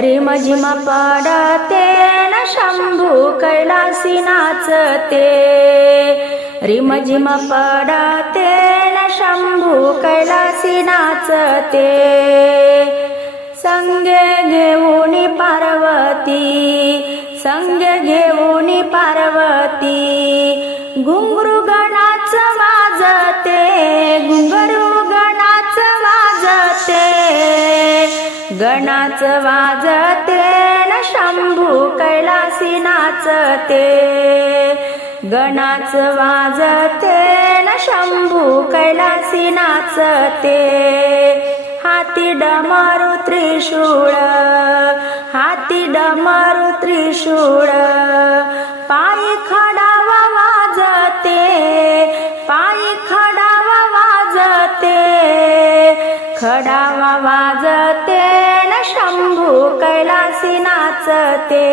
रिमझिम पडते न शंभू कैलासी नाचते. रिमझिम पडते न शंभू कैलासी नाचते. संगे घेऊन पार्वती संगे घेऊन पार्वती घुंगरू गणाचं गणाच वाजते न शंभू कैलासी नाचते. गणाच वाजते न शंभू कैलासी नाचते. हाती डमारू त्रिशूळ हाती डमारू त्रिशूळ. पायी खडावा वाजते पायी खडावा वाजते. खडावा वाजते शंभू कैलासी नाचते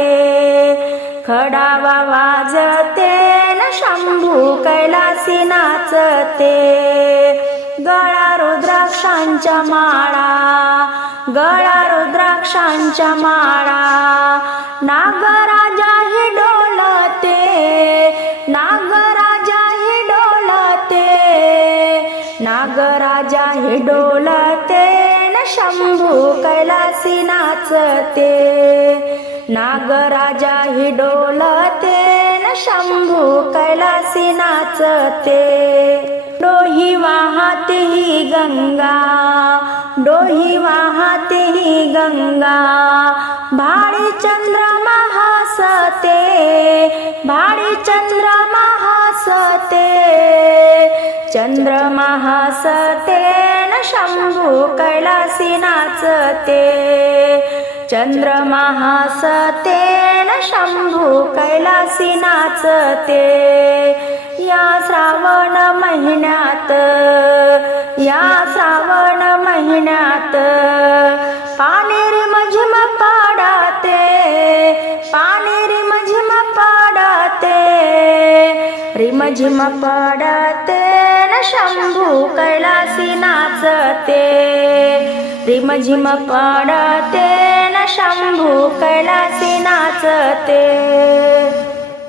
खडावा वाजते न शंभू कैलासी नाचते. गळा रुद्राक्षांच्या माळा गळा रुद्राक्षांच्या माळा नागराजा हे डोलते नागराजा हे डोलते नागराजा हे डोल शंभू कैलासी नाचते. नागराजा हि डोलते न शंभू कैलासी नाचते. डोही वाहते ही गंगा डोही वाहते ही गंगा. भाडी चंद्रमा हसते भाडी चंद्रमा हसते. चंद्रमा हसते शंभू कैलासी नाचते चंद्रमा हसते शंभू कैलासी नाचते या श्रावण महिन्यात या श्रावण महिन्यात पानेरी मझिम पाडाते पानेरी मझिम पाडाते रिमझिम पाडाते शंभू कैलासी नाचते. रिमझिम पडते न शंभू कैलासी नाचते.